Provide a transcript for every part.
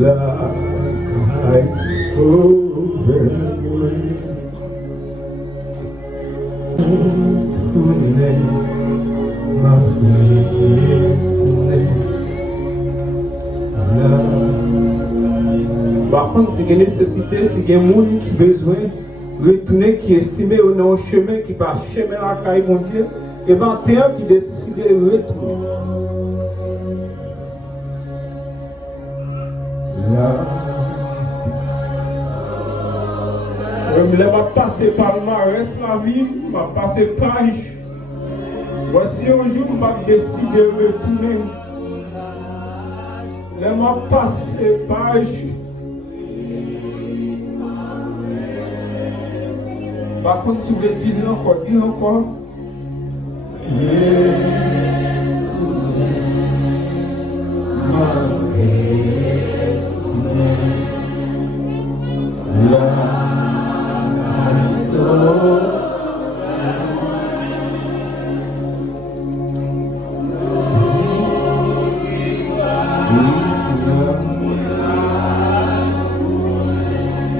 La grâce ouverte, tournez, Marie, tournez. Par contre, si il y a nécessité, si il y a des gens qui ont besoin de retourner, qui estiment au nom chemin, qui passe chemin à la caille, mon Dieu, et bien, il y a qui décide de retourner. Là, je vais passer par le marais, la vie, je vais passer page. Voici un jour, je vais décider de retourner. Je vais passer page. Par contre, si vous voulez dire encore, dis encore.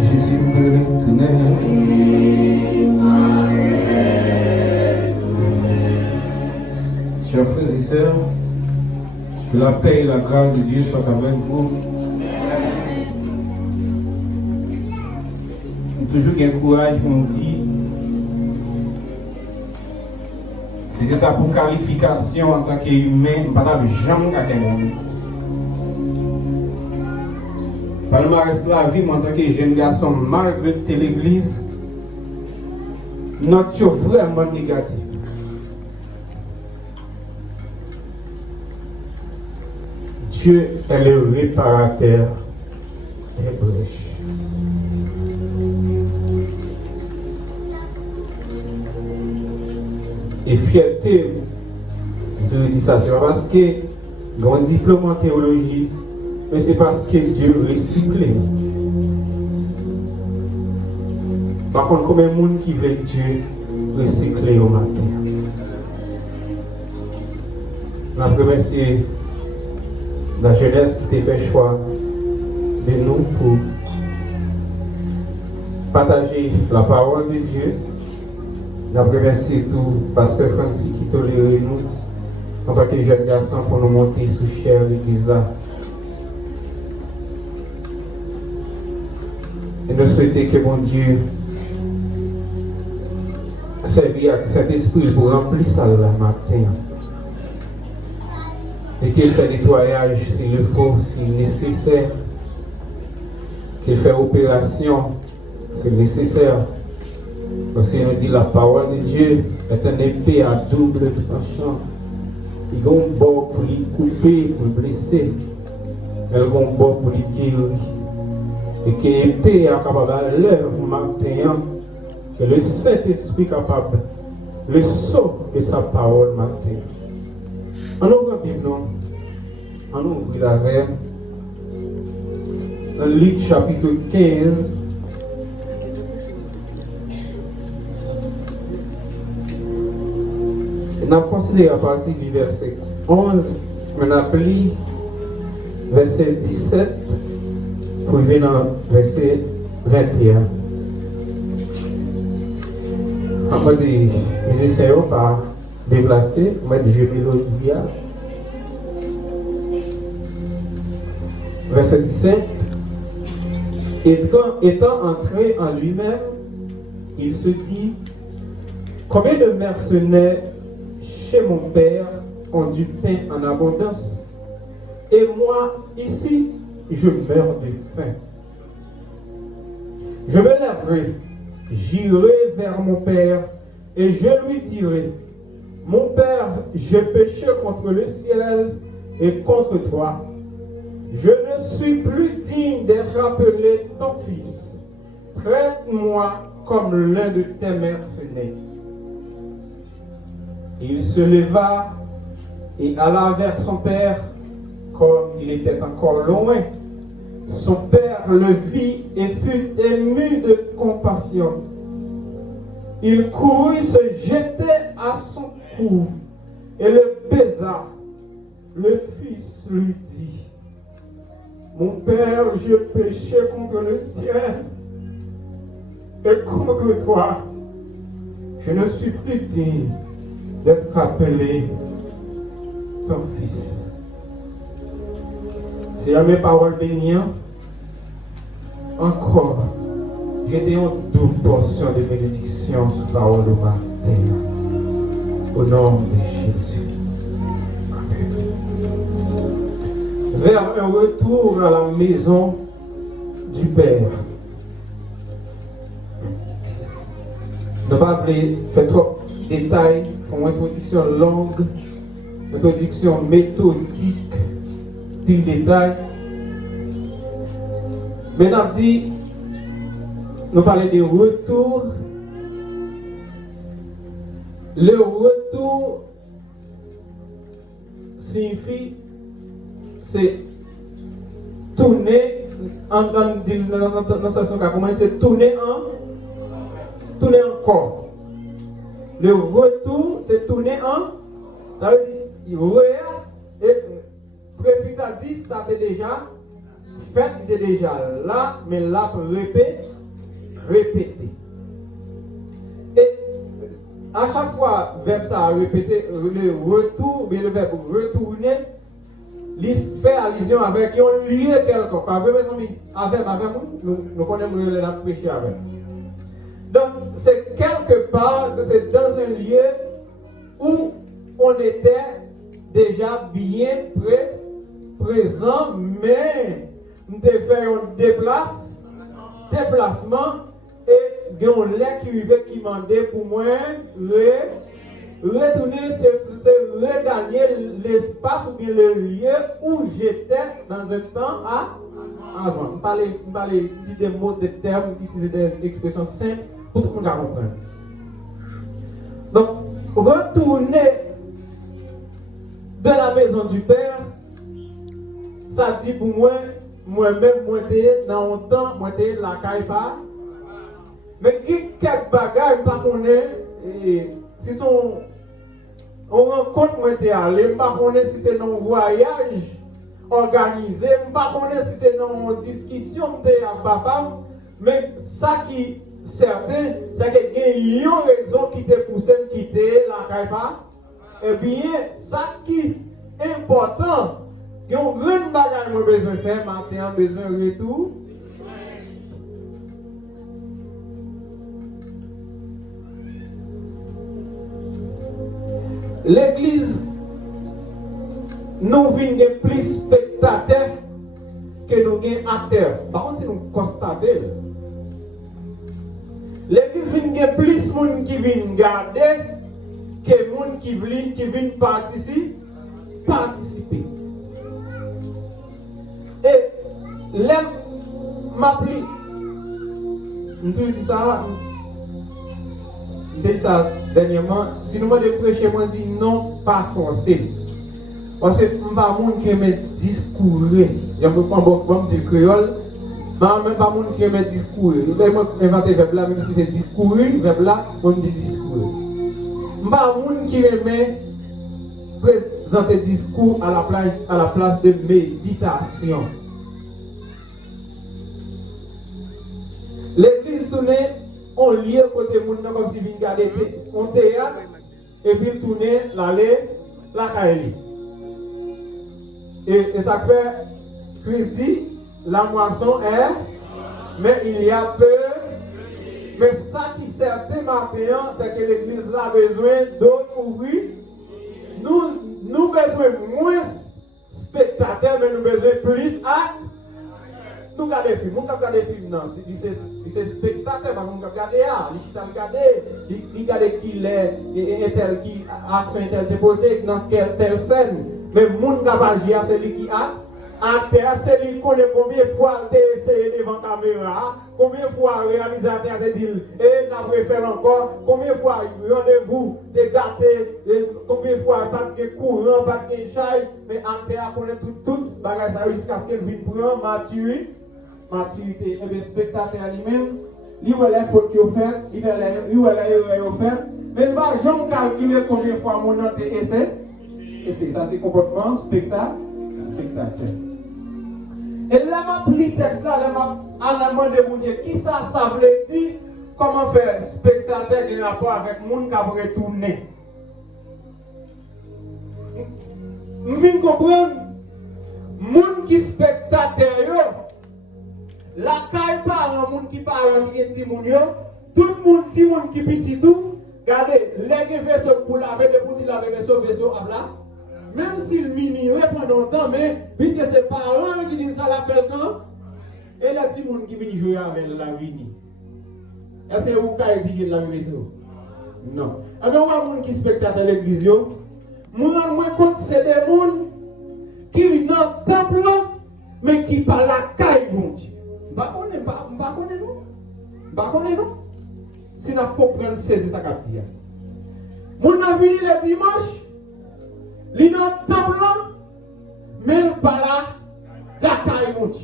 Jésus veut retourner. Chers frères et sœurs, que la paix et la grâce de Dieu soient avec vous. Toujours un courage, on dit, si c'est pour qualification en tant qu'humain, je ne peux pas jamais à quelqu'un. Palmarès la vie, en tant que jeune garçon, malgré l'église, notre vraiment négatif. Dieu est le réparateur des brèches. Et fierté de dire ça, c'est pas parce que j'ai un diplôme en théologie, mais c'est parce que Dieu recycle. Par contre, combien de monde qui veut Dieu recycler au matin? Je remercie la jeunesse qui t'a fait choix de nous pour partager la parole de Dieu. Je remercie tout pasteur Francis qui tolère nous en tant que jeune garçon pour nous monter sous chère l'église là. Et nous souhaitons que mon Dieu serve à cet esprit pour remplir ça le matin. Et qu'il fait nettoyage s'il le faut, s'il est nécessaire. Qu'il fait opération s'il est nécessaire. Parce qu'il nous dit la parole de Dieu est une épée à double tranchant. Il y a un bord pour lui couper, pour le blesser. Il y a un bord pour lui guérir. Et que l'épée est capable de l'œuvre matin. Que le Saint-Esprit est capable le saut de sa parole matin. On ouvre la Bible, on ouvre la verre. Dans Luc chapitre 15. On a considéré à partir du verset 11, on a pris verset 17 pour venir dans verset 21. On va dire, les essayons par déplacer, on va dire, je mélodie. Verset 17. Étant entré en lui-même, il se dit, combien de mercenaires chez mon père ont du pain en abondance, et moi, ici, je meurs de faim. Je me lèverai, j'irai vers mon père, et je lui dirai, mon père, j'ai péché contre le ciel et contre toi. Je ne suis plus digne d'être appelé ton fils. Traite-moi comme l'un de tes mercenaires. Il se leva et alla vers son père, comme il était encore loin. Son père le vit et fut ému de compassion. Il courut se jeter à son cou et le baisa. Le fils lui dit, Mon Père, j'ai péché contre le ciel et contre toi. Je ne suis plus digne d'être appelé ton fils. C'est à mes paroles bénies, encore, j'ai une double portion de bénédiction sur la parole de matin. Au nom de Jésus. Amen. Vers un retour à la maison du Père. Ne pas faire trop de détails, faire une introduction longue, une introduction méthodique, pile détail. Maintenant, dit, nous parlons de retour. Le retour signifie, c'est tourner, dans sa façon comment c'est tourner encore. Le retour, c'est tourner ça veut dire, et préfixe à 10, ça c'est déjà fait, il était déjà là, mais là, répéter. Et à chaque fois, le verbe ça a répété, le retour, mais le verbe retourner, il fait allusion avec un lieu quelque part. Avec nous connaissons le lieu de prêcher avec. Donc, c'est quelque part, c'est dans un lieu où on était déjà bien présent, mais nous avons fait un déplacement et il y a un lait qui demandait pour moi retourner, c'est regagner l'espace ou bien le lieu où j'étais dans un temps avant. Je parle des mots, des termes, utiliser des expressions simples pour tout le monde comprendre. Donc, retourner de la maison du Père, ça dit pour moi-même, moi j'étais dans un temps, moi j'étais la caille pas. Mais quelques bagages, je ne sais pas si on rencontre, moi j'étais allé, je ne sais pas si c'est un voyage organisé, je ne sais pas si c'est une discussion avec papa, mais ça qui est certain, c'est qu'il y a une raison qui te pousse à quitter la caille pas. Eh bien, ça qui est important, il y a un grand bagage que j'ai besoin de faire, maintenant, besoin de retour. L'église, nous venons plus spectateurs que nous sommes acteurs. Par contre, si nous constatons, l'église vient plus de gens qui viennent garder que de gens qui viennent participer. Et là, m'appli. Je dis ça dernièrement. Si nous demandons de prêcher, moi je dis non, pas forcé. Parce que je ne suis pas un qui aime discourir. Je ne peux pas me dire créole. Je ne suis pas un qui aime discourir. Je vais inventer le verbe là, même si c'est discourir, le verbe là, je me dis discourir. Je ne suis pas un qui aime présenter discours à la place de méditation. L'église tournée, on lit côté monde comme si vient garder un théâtre et puis tourner la caille. Et ça fait Christ dit la moisson est, mais il y a peu. Mais ça qui est certain maintenant, c'est que l'église a besoin d'autres ouvriers. Nous besoin moins spectateurs, mais nous besoin plus actes. Nous regardons des films, nous regardons des films, non, c'est spectateur, parce que nous regardons il regarde qui est, tel qui action est posée dans telle scène. Mais le monde qui a c'est lui qui a. Acteur, c'est lui qui connaît combien de fois tu as essayé devant la caméra, combien de fois le réalisateur te dit, et tu as préféré encore, combien de fois rendez-vous, tu es gâté, combien de fois pas de courant, pas de charge, mais acteur connaît tout, bagage jusqu'à ce qu'il vienne prendre maturité. Et bien, spectateur lui-même, il voit les fautes qu'il a faites, il voit les erreurs qu'il a faites, mais il ne va jamais calculer combien de fois mon nom est essayé. Et ça, c'est comportement spectateur. Et là, ma pris texte là, là, demandé pour Dieu, qui ça veut dire, comment faire spectateur de rapport avec le monde qui a retourné. Je viens comprendre, les gens qui sont spectateurs, la caille parle, les gens qui parlent, qui est tout le monde qui est petit tout, regardez, les vaisseaux pour laver, pour laver vaisseau, là. Même si le mini répond longtemps, mais puisque c'est pas eux qui disent ça la fait quand, et les petits gens qui viennent jouer avec la vie. Est-ce que vous pouvez exiger de la maison? Non. Alors, on va qui spectatent à l'église, moi compte c'est des gens qui vivent dans le temple, mais qui parlent la caille, bon Dieu. Pas connaît non. Si nous comprenons saisir ça qu'a dit. Mon a venu le dimanche. Li dans le temple, mais pas la caille monte.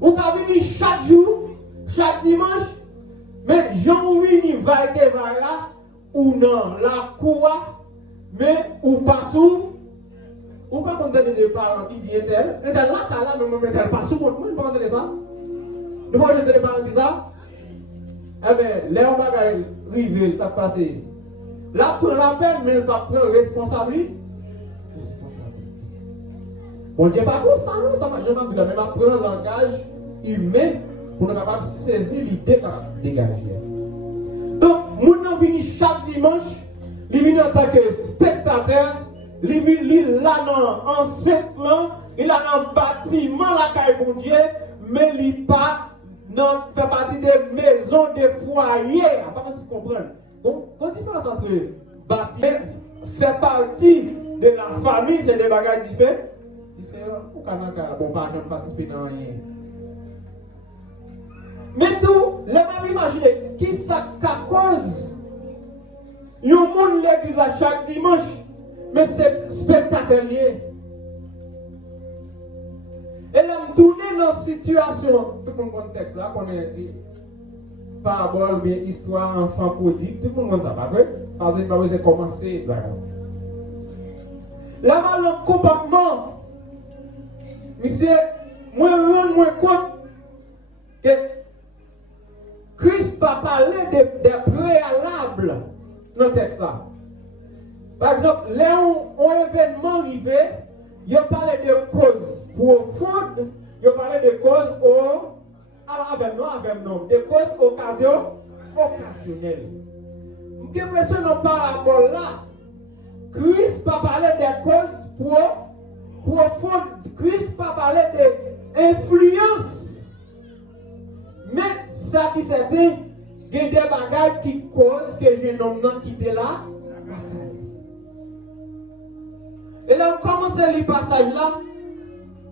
Ou ka vini chaque jour, chaque dimanche, mais j'en vini va là, ou non, la cour, mais ou pas sous, ou pas content des parents qui disent tel, et là, là, mais tel pas sous, vous pas entendre ça? Nous pas entendre les parents dire ça? Eh bien, les on va arriver, ça passe. Là, prend la peine, mais il ne pas prendre responsabilité. Bon Dieu, pas comme ça, non, ça m'a jamais dit, mais il prend le langage humain pour nous capable de saisir l'idée qu'il a dégagée. Donc, nous venons chaque dimanche, il vient en tant que spectateur, il vient là dans enceinte, il est dans le bâtiment, la caille bon Dieu, mais il pas fait partie des maisons, des foyers. Pas qu'on comprenne. Donc, la différence entre bâtiment fait partie de la famille, c'est des bagages différents. Ou bon, pas jamais participer dans rien. Mais tout, les gens imaginent qui ça cause. Il y a un monde l'église à chaque dimanche, mais c'est spectateur lié. Et là, on tourne dans une situation, tout le contexte là, qu'on est. Parabole, bien histoire, enfant prodigue, tout le monde ça, pas vrai? Parce que vous avez commencé. Là, le comportement, monsieur, moi, compte que Christ va parler des préalables dans le texte là. Par exemple, là où un événement arrivé, il a parlé de causes profondes, il a parlé de causes avec non, des causes occasionnelles. J'ai l'impression que dans la parabole là, Christ va parler des causes profondes. Christ va parler des influences. Mais ça qui c'était, il y a des bagages qui causent que j'ai nommé quitter là. Et là, on commence à lire le passage là.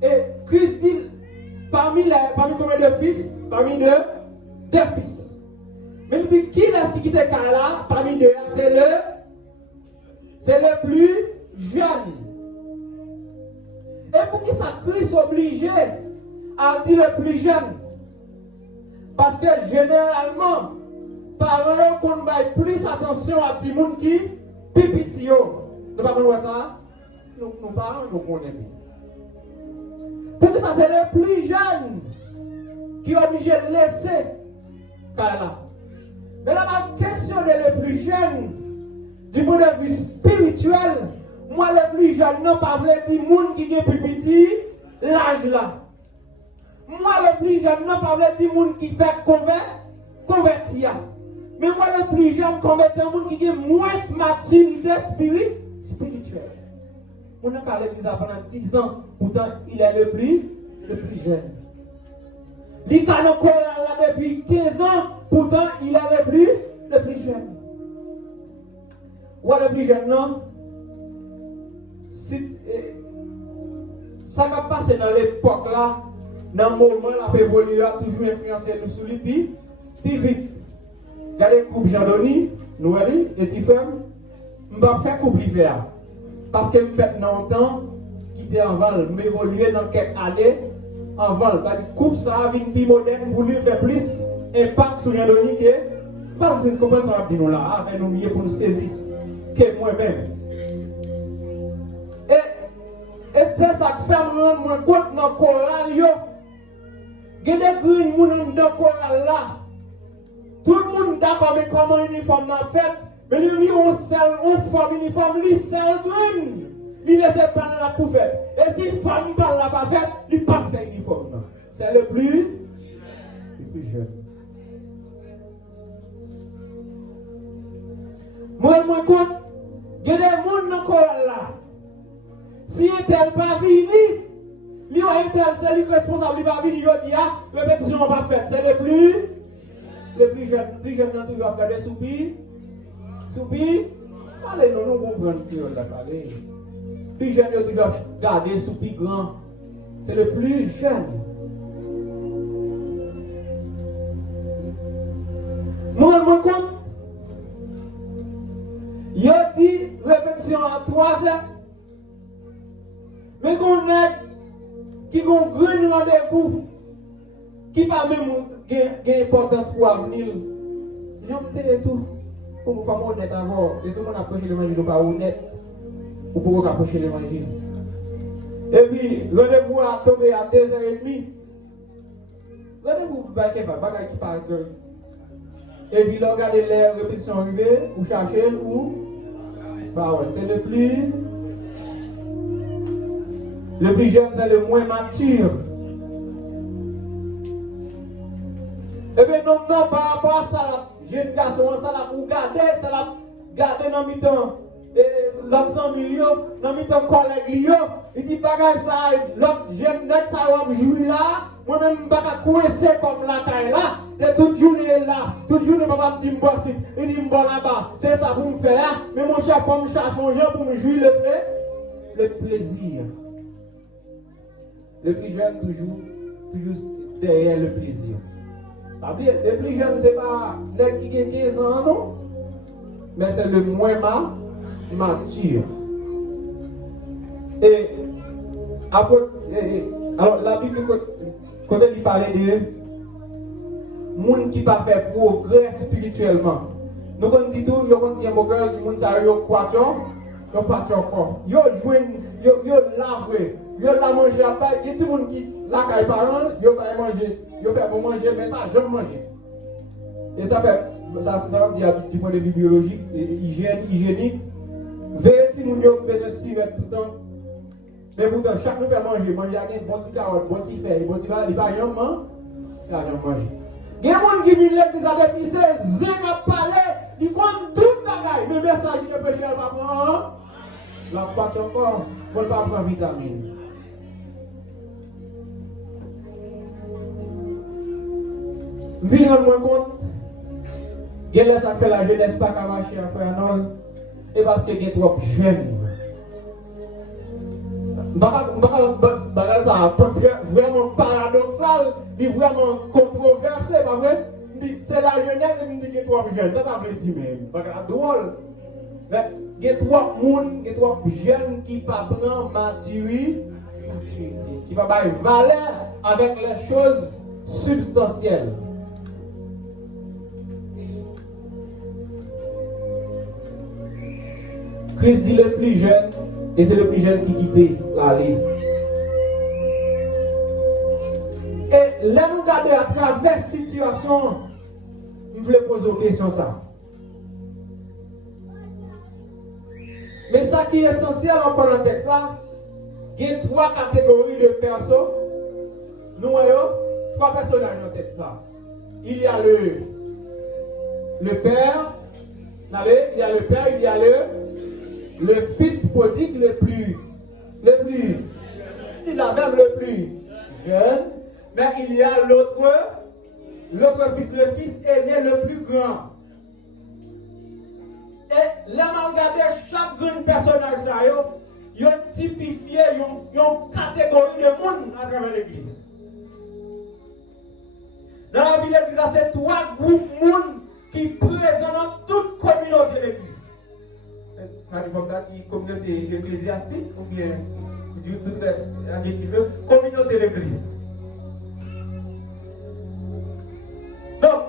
Et Christ dit, parmi combien de fils? Parmi deux fils. Mais il dit, qui est-ce qui quitte le cas là? Parmi deux, c'est le plus jeune. Et pour qui ça, Christ est obligé à dire le plus jeune? Parce que généralement, parents qu'on met plus attention à des gens qui pipitio. Nous ne pouvons pas ça? Nous parents, nous connaissons. Pour que ça, c'est le plus jeune qui est obligé de laisser là. Mais là, ma question est le plus jeune du point de vue spirituel. Moi, le plus jeune, non, pas vrai dire monde qui est plus petit, l'âge là. Moi, le plus jeune, non, pas vrai dire monde qui fait convertir. Mais moi, le plus jeune, convertir, monde qui a moins de maturité spirituelle. On a qu'à l'église pendant 10 ans, pourtant il est le plus jeune. Il est là depuis 15 ans, pourtant il est le plus jeune. Ou le plus jeune, non? Ça qui a passé dans l'époque là, dans le moment là, la évoluer a toujours influencé nous sur lui, puis vite. Regardez le couple Jean-Denis, Noël et Tifem, je ne vais pas faire couple l'hiver. Parce que je fais longtemps quitter en vol, m'évoluer dans quelques années en vol. C'est-à-dire coupe ça, une plus moderne pour lui faire plus impact sur Jean-Denis que. Parce que vous comprenez ce qu'on va dire nous là, avec nous mieux pour nous saisir que moi-même. Et c'est ça qui fait me rendre compte dans le choral. Il y a des gens dans le choral là. Tout le monde d'accord avec comment l'uniforme n'a fait. Mais il y a une femme uniforme, il seul green. Il ne sait pas la pour faire. Et si une femme ne parle pas fait, il ne peut pas faire uniforme. C'est le plus jeune. Moi, je compte, il y a des gens dans le choral là. Si elle pas venu, lui c'est lui responsable, il va venir, il dit, répétition pas faite. C'est le plus jeune. Le plus jeune, toujours regarder Soupi. Allez, nous comprenons que on a parlé. Le plus jeune, il toujours regarder Soupi grand. C'est le plus jeune. Moi, je me compte. Il a dit répétition à 3 heures. Mais qu'on a qui ont un grand rendez-vous qui pas même d'importance pour l'avenir. J'aime tout. Pour nous faire honnête avant. Et si on approche l'évangile, nous pas honnête. Ou pour approcher l'évangile. Et puis, rendez-vous à tomber à 2h30. Rendez-vous pas qui parle. Et puis, regardez les répétitions arrivées, ou chercher, ou. Bah ouais, c'est le plus jeune, c'est le moins mature. Et bien, non, par rapport à ça, jeune garçon, ça l'a pour garder dans mi-temps. L'autre 100 millions, dans mi-temps, collègue, il dit, bagage ça, l'autre jeune nègre, ça va jouer là, moi-même, je ne vais pas coincer comme la caille là, et toute journée là, toute journée, je vais me dire, il dit, je là-bas, c'est ça pour me faire, mais mon chef, il me cherche un gens pour me jouer le plaisir. Le plus jeune, toujours derrière le plaisir. Le plus jeune, ce n'est pas le qui a 15 ans, non? Mais c'est le moins mature. Et après, alors la Bible, quand elle parlait de monde qui pas fait progrès spirituellement, nous on dit tout, on dit que monde ça yo quator encore. Yo lavé, yo la manger à pas, il y a des gens qui la caille parents, yo pas manger, yo fait pour manger mais pas jamais manger. Et ça veut dire du point de vue biologique, hygiénique, veille si nous avons besoin de cigarettes tout le temps. Mais pourtant, chaque nous fait manger avec bon petit carotte, bon petit feuille, bon petit il va rien manger. Il va jamais manger. Il y a des gens qui viennent l'église à dépisser, zéro à parler, ils comptent tout le bagaille. Le message qui ne peut pas prendre, la pâte encore, pour ne pas prendre vitamine. Je me rends compte, que ça fait la jeunesse pas qu'à marcher à faire non, et parce que est trop jeune. Ça vraiment paradoxal, vraiment controversé, pas vrai? C'est la jeunesse qui me dit qu'il est trop jeune. Ça veut dire même. C'est drôle. Mais il y a trop jeunes qui ne prennent pas maturité, qui ne prennent pas valeur avec les choses substantielles. Christ dit le plus jeune, et c'est le plus jeune qui quitte l'allée. Et là, nous regardons à travers cette situation, je voulais poser une question ça. Mais ça qui est essentiel encore dans le texte là, il y a 3 catégories de personnes. Nous voyons 3 personnages dans le texte là. Il y a le père, il y a le père, il y a le fils prodigue le plus, il a même le plus jeune, mais il y a l'autre fils, le fils aîné le plus grand. Et là, on regarde chaque grand personnage, ils ont typifié une catégorie de monde à travers l'église. Dans la vie de l'église, c'est 3 groupes de monde qui présentent toute communauté de l'église. Ça veut dire communauté ecclésiastique ou bien tout adjectif, communauté de l'église. Donc,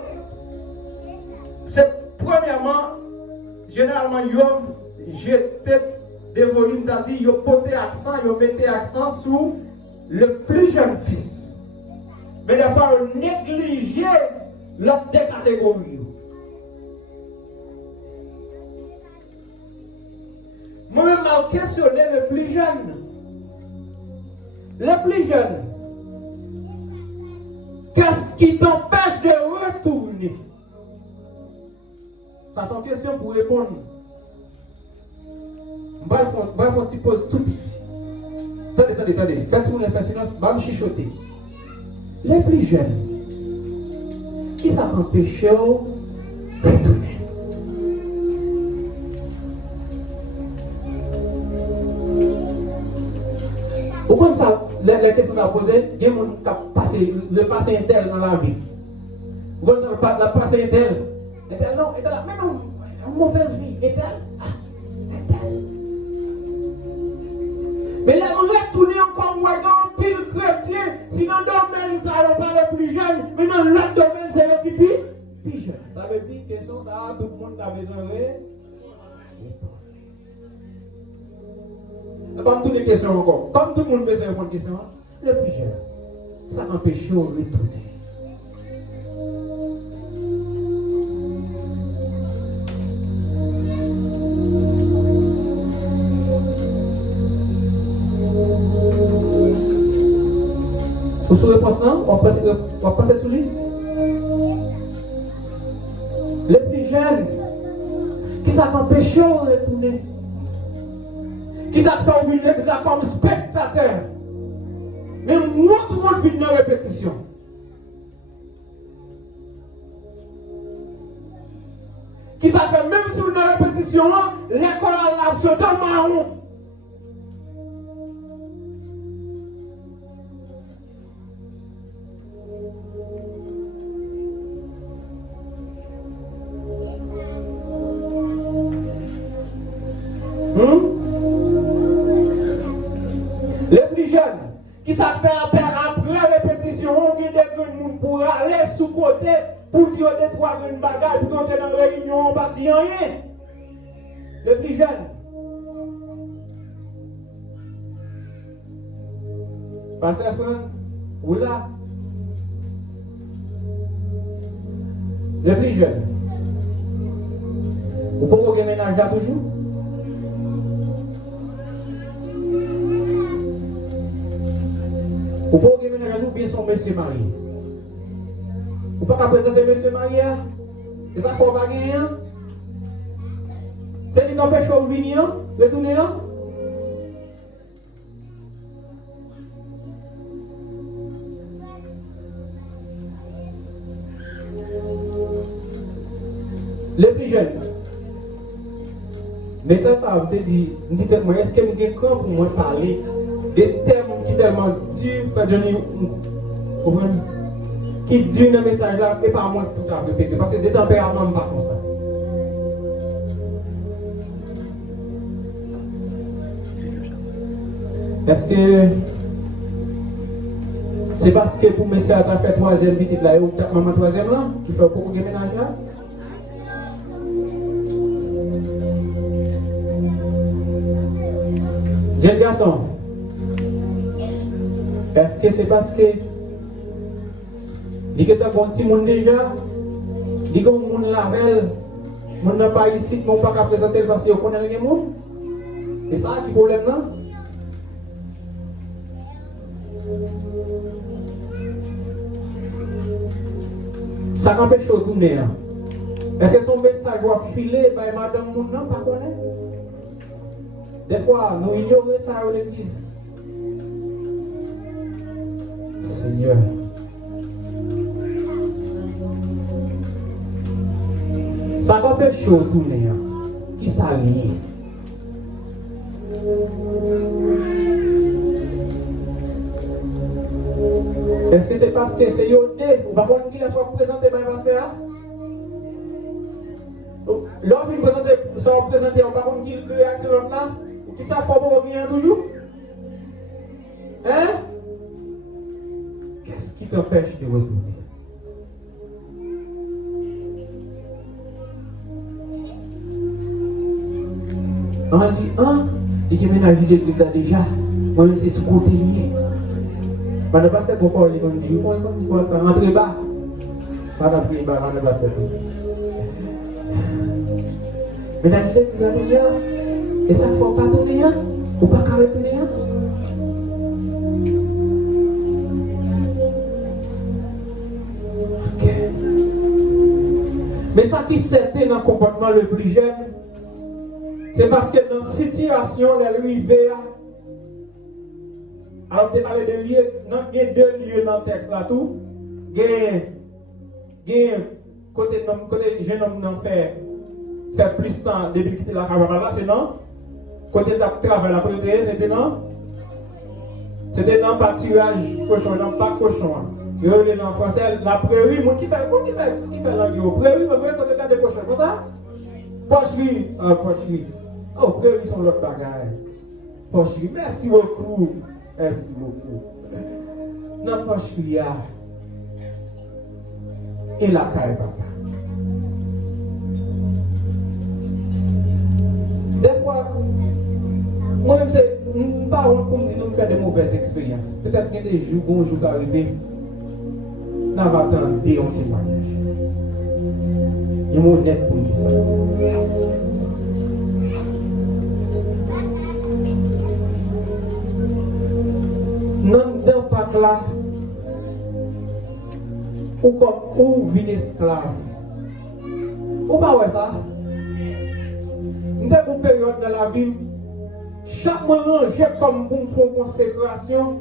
c'est premièrement, généralement, j'étais des volumes ça dit, ils portent accent, ils mettent accent sur le plus jeune fils. Mais des fois, ils négligent l'autre des catégories. Moi-même, je questionné le plus jeune. Le plus jeune. Qu'est-ce qui t'empêche de retourner? Ça, c'est une question pour répondre. Je vais faire une petite pause tout petit. Attendez. Faites silence, je vais me chichoter. Les plus jeunes, qui ça empêche de retourner? Au point ça, les questions que ça pose, il y a des gens qui le passé intel dans la vie. Vous voyez, la passé intel. Intel non, intel mais non, une mauvaise vie, intel. Intel. Mais là, vous retournez encore moi dans pile chrétien, sinon dans le domaine, ça ne pas les plus jeunes, mais dans l'autre domaine, c'est eux qui plus jeunes. Ça veut dire que question, ça, tout le monde a besoin de répondre. Comme toutes les questions encore, comme tout le monde a besoin de répondre aux questions, le plus jeune, ça empêche de retourner. Vous souvenez réponse là? On va passer sur lui. Le plus jeune, qui ça empêche de retourner? Qui ça fait venir comme spectateur? Mais moi, tout le monde vient dans la répétition. Qui ça fait même si on a répétition, l'école a l'absolu marron. Les plus jeunes, qui ça fait appel après répétition, on gagne des gens pour aller sous côté, pour dire des trois grandes bagages, pour entrer dans la réunion, on ne va pas dire rien. Les plus jeunes. Pasteur France, vous là? Les plus jeunes. Vous pouvez ménage là toujours? Vous pouvez ménager ou bien son monsieur marié. Vous ne pouvez pas présenter monsieur marié. Et ça faut pas gagner. C'est lui qui empêche de venir, de tourner. Les plus jeunes. Mais ça veut dire, est-ce que je camp pour moi parler des termes qui sont tellement durs, qui disent dans le message là, et pas moi tout à répéter, parce que des tempéraments ne sont pas comme ça. Est-ce que c'est parce que pour monsieur a fait troisième petite là, ou peut-être maman troisième là, qui fait beaucoup de ménage là? Jeune garçon, est-ce que c'est parce que il y a un petit monde déjà, il y a un monde lavel, on n'a pas ici, on ne peut pas présenter parce qu'on connaît les gens? Et ça, qui est le problème là? Ça empêche de tourner. Est-ce que son message doit filer par madame moun non pas connaître? Des fois, nous ignorons ça à l'église. Seigneur. Ça empêche de tourner. Qui s'allie? Est-ce que c'est parce que c'est Yodé ou par contre qui la soit présenté par le pasteur? L'offre soit présenté par contre qui le réaction là? Ou qui ça faut pour revenir toujours? Hein? Qu'est-ce qui t'empêche de retourner? On dit, Il dit ménage l'église déjà. Moi-même, c'est ce côté lié. Madame Pasteur, pourquoi on dit quoi ça? Entrez bas. Madame Pasteur. Ménage l'église déjà. Et ça ne faut pas tourner, ou pas qu'à retourner. Ok. Mais ça qui s'était dans le comportement le plus jeune, c'est parce que dans la situation, les rivières, alors je parlé de lieux, il y a deux lieux dans le texte là tout. Côté jeune homme n'en fait plus de temps depuis qu'il était la caravane là, c'est non. Côté de la travail là, côté c'était dans pâturage cochon, non pas cochon. Il y a en français la prairie, mon qui fait langue. Prairie, vous voyez quand on regarde des cochons, comme ça? Pocherie. Oh, prairie sont l'autre bagaille. Pocherie, merci beaucoup. Dans pocherie, et la caille papa. Des fois, moi-même, c'est pas pour me dire nous faire des mauvaises expériences. Peut-être qu'il y a des jours, bons jours qui arrivent, nous va attendre un témoignage. Il m'a honnête pour me dire ça. Non, dans le parc là, ou vin esclave. Ou pas ouais ça? Nous avons une période dans la vie, chaque mois j'ai comme pour faire consécration.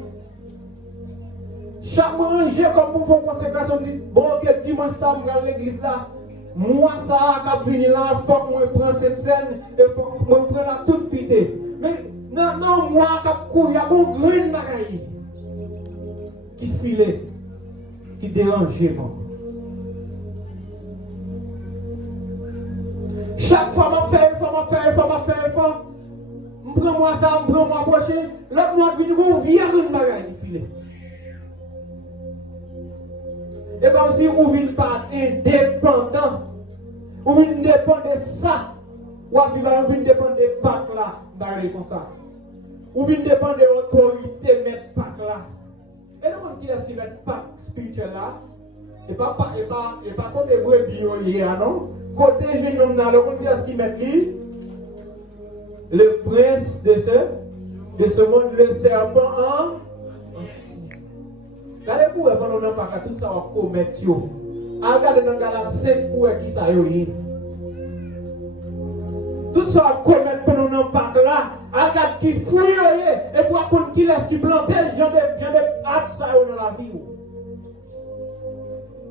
Chaque mois j'ai comme pour faire consécration. Dit bon que dimanche ça me dans l'église là. Moi ça a venir là, il faut que moi prenne cette scène et faut que moi prenne la toute pité. Mais non moi qui court, il y a un grand bagaille qui filait, qui dérangeait moi. Chaque fois, je fais, je prends moi ça, je prends moi prochain, l'autre mois, je viens une bagaille qui filait. Et comme si vous ne pas indépendant, vous ne dépendez de ça, ou vous ne dépendez des packs là, d'aller comme ça. Vous ne dépendez de l'autorité de mettre pack là. Et le monde qui est-ce qui va être pack spirituel là, et pas côté brebis non, côté jeune homme là, le monde qui est-ce qui met lui, le prince de ce monde, le serpent en regardez pour pendant nous pas tout ça on commettre yo. Regardez dans Galates 5 pour qui ça yo yi. Tout ça on commettre pendant nous pas là, regarde qui fouille et pour qu'on qui laisse qui planter genre des actes ça dans la vie.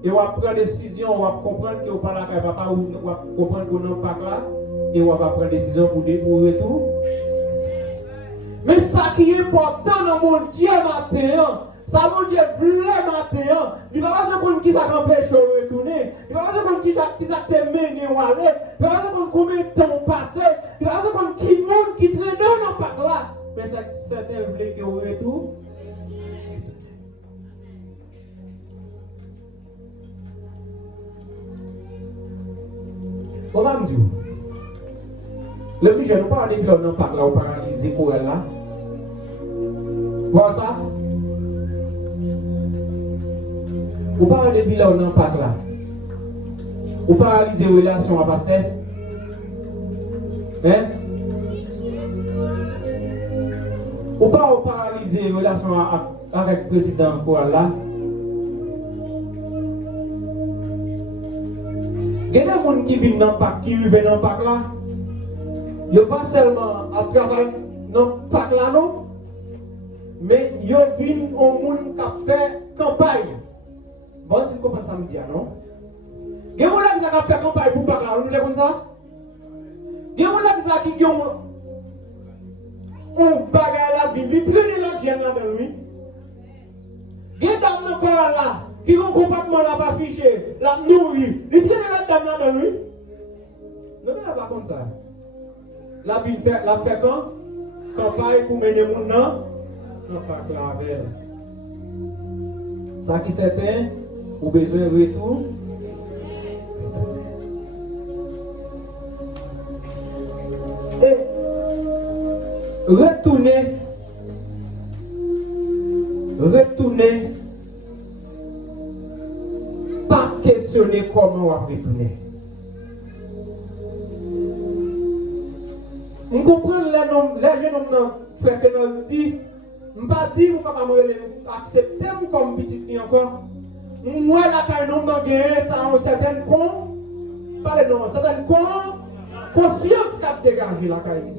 Et on va prendre décision, on va comprendre que on pas là papa ou on va comprendre qu'on non pas là et on va prendre décision pour retour. Mais ça qui est important dans mon Dieu matin, ça mon Dieu voulait matin, il va pas dire qui ça empêche de retourner, il va pas dire qui ça te mené ou aller, il va pas dire combien de temps passé, il va pas dire qui monde qui traîne dans pas là, mais certains voulaient que retour. On va me dire, le plus jeune, on parle de l'homme pas là, on paralysé pour elle là. Voilà ça? On parle de l'homme pas là. On paralyse les relations à pasteur. Hein? On parle paralyser les relations avec le président pour là. Il y a des gens qui vivent dans le parc, qui vivent dans le parc là. Il n'y a pas seulement à travailler dans le parc là, non. Mais il y a des gens qui fait campagne. Bon, si vous comprenez ça, me dit, non? Il y a des gens qui fait campagne pour le parc là, vous nous comme ça? Il y a des gens qui ont un bagage à la vie, ils prennent la gêne là dans lui. Il y a des gens qui là. Qui ont complètement la pas affiché, la nourri, il traîne la dame là dans lui. Non, mais pas comme ça. La vie fait quand campagne pour mener mon nom, non pas clavel. Ça qui certain, ou besoin de retour. Et retournez, pas questionner comment on va retourner. On comprend les jeunes hommes, frère, que nous dit, on ne pas dire, on ne pas accepter comme petit client encore. Moi, là, quand un homme n'a gagné, ça a une certaine conscience qui a dégagé la carrière.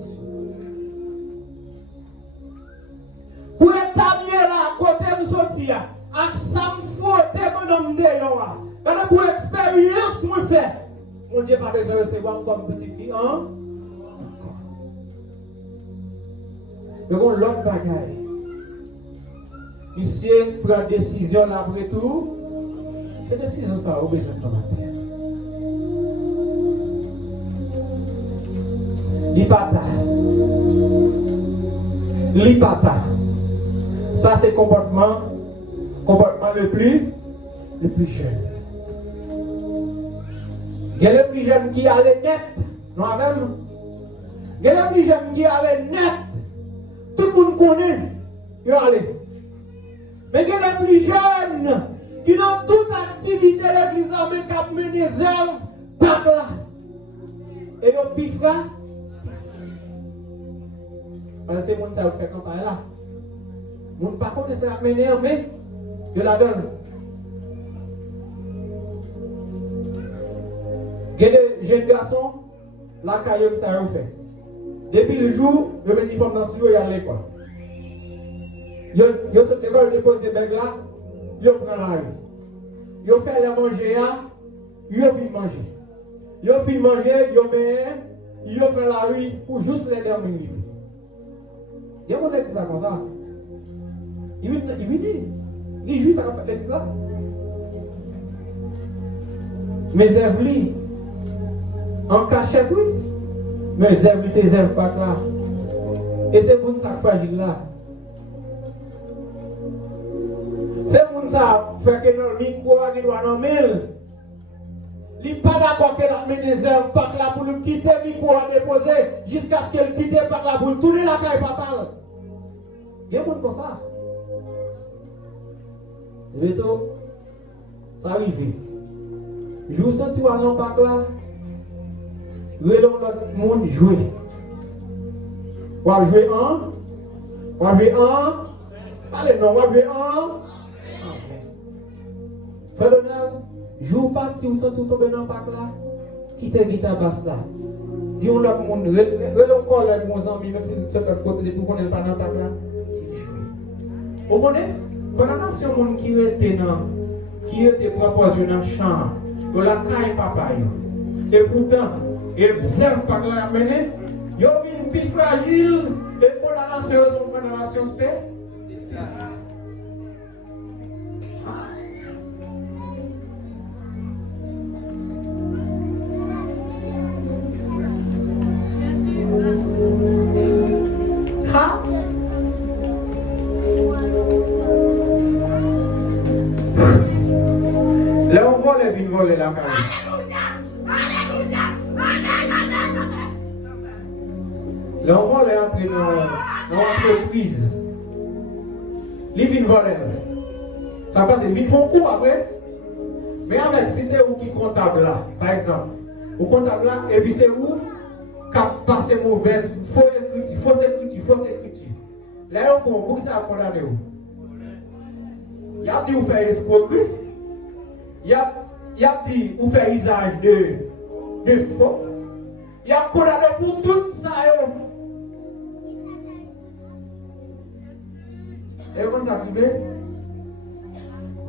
Pour établir là, côté me sortir, avec ça me frotter mon homme de là. Quand pour expérience, moi fait, mon Dieu pas besoin de recevoir comme petit client. Mais bon, l'autre bagaille. Ici, prendre décision après tout. C'est décision ça, au besoin de la terre. Lipata. Ça, c'est comportement le plus jeune. Il y a les plus jeunes qui allaient net, non même. Il y a les plus jeunes qui allaient net. Tout le monde connaît, ils allaient. Mais il y a les plus jeunes qui ont toute activité l'église mais qui ont mené des œuvres par là. Et ils pifra. Parce que c'est le monde qui fait campagne là. Le monde par contre, c'est la manière, mais je la donne. Il y a des jeunes garçons, la caillou, ça a fait. Depuis le jour, le uniforme dans ce lieu, il y a l'école. Ils sont l'école déposer bag là, ils prennent la rue. Ils font les manger, ils viennent manger. Ils viennent manger, ils prennent la rue pour juste les derniers livres. Il y a mon église comme ça. Il joue ça comme l'église là. Mais Zevli, en cachette, oui. Mais Zevli, c'est Zev pas là. Et c'est pour ça fragile là. C'est pour ça fait que dans le micro, il doit en mille. Il n'est pas d'accord qu'elle a mis des heures pas là pour le quitter le micro à déposer jusqu'à ce qu'elle quitte pas là pour le tourner la caille papa. Il y a beaucoup comme ça. Et tout, ça arrive. Je vous sens, tu vas non pas là. Relons notre monde jouer. On va jouer un. Allez, non, on va jouer un. Frère Donald, joue parti ou sens tout tomber dans le parc là. Quitte guitare basse là. Dis on l'autre monde, relons encore les bons amis, même si c'est l'autre côté, nous connaissons pas dans le parc là. Vous connaissez? Quand la nation monde qui était proposé dans le champ, de la caille papa, et pourtant, ils observent par là amener, ils ont une plus fragile, et pour la nation, ils sont pas dans la nation spéciale. Là, on voit les vignes voler la caille. Là, on voit les entrer dans l'entreprise. Les vignes voler. Ça passe, les vignes font coup après. Mais avec, si c'est vous qui comptable là, par exemple, vous comptable là, et puis c'est vous qui passez mauvaise, fausse écriture. Là, on comprend, pour ça, condamner vous. Il y a dit vous faire escroquerie. Il y a dit vous faire usage de faux. Il y a condamné pour tout ça. Et comment ça arrive?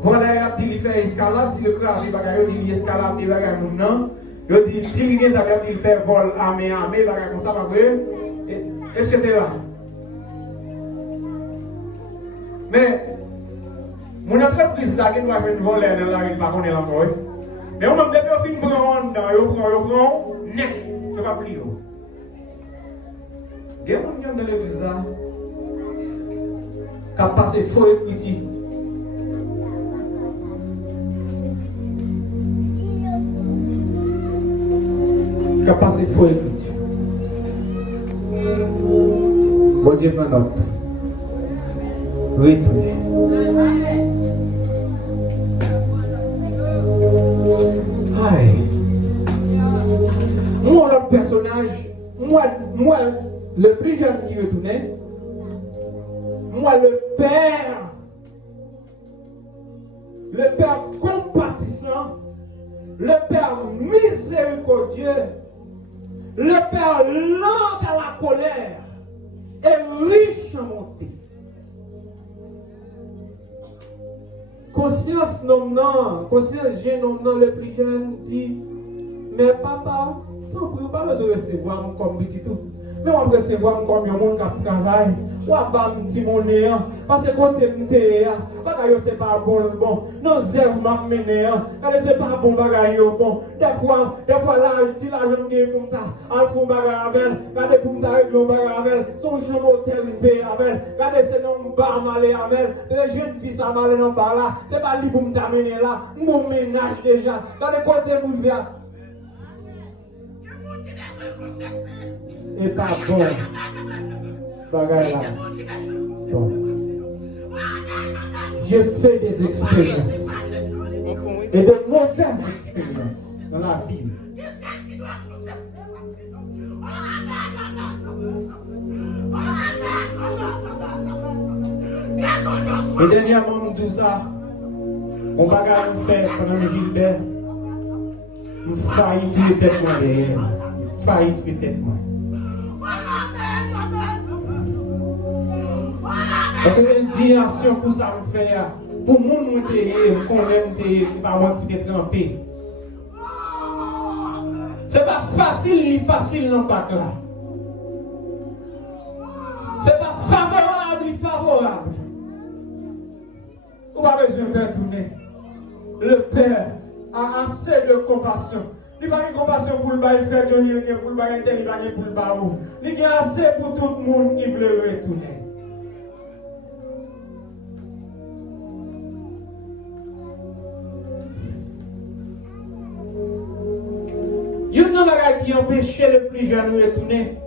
Voilà, il a dit qu'il fait escalade. Si le crash est bagaille, il dit escalade, il bagaille non. Il dit si il ça veut dire qu'il fait vol armé, bagaille comme ça, etc. Mais mon entreprise là qui doit faire une volée dans la rue, pas connaître encore. Mais on même depuis fin prendre dans, yo prend net, tu vas plier. Des gens dans l'église là qui a passé faux écriture. Qui a passé faux écriture. Bon Dieu prend note. Retournez. Aïe. Moi, l'autre personnage, moi, le plus jeune qui retournait, moi, le père compatissant, le père miséricordieux, le père lent à la colère et riche en bonté. Conscience jeune non le plus jeune dit, mais papa, tu ne peux pas me recevoir comme petit tout. Mais on va recevoir comme un monde qui travaille. On va pas me dire mon néant. Parce que quand tu es pas c'est pas bon. Non, zèbre m'a mené. C'est pas bon bagaille bon. Des fois là, je dis là, je me dis pour ta. Al fond bagaille avec. Regardez pour ta règle bagaille avec. Son chambre hôtel paye avec. Regardez c'est non bar malé avec. Les jeunes filles ça malé dans bar là. C'est pas lui pour me t'amener là. Mon ménage déjà. Regardez quand tu es ouvert. Et pas bon. Bagaille là. Bon. J'ai fait des expériences. Et de mauvaises expériences dans la vie. Et dernièrement, tout ça, on va faire pendant Gilbert. Nous faillit tuer tête moi derrière. Faillit tuer tête moi. Parce que une direction pour ça me faire, pour mon monter, qu'on aime pas moi qui t'es trempé. C'est pas facile non pas là. C'est pas favorable. On va besoin de tourner. Le Père a assez de compassion. Il n'y a pas de compassion pour le bail faire, il n'y a pas pour le bail interne, il n'y a pas pour le bail. Il y a assez pour tout le monde qui veut retourner. Il y a une chose qui empêche le plus jeune de retourner.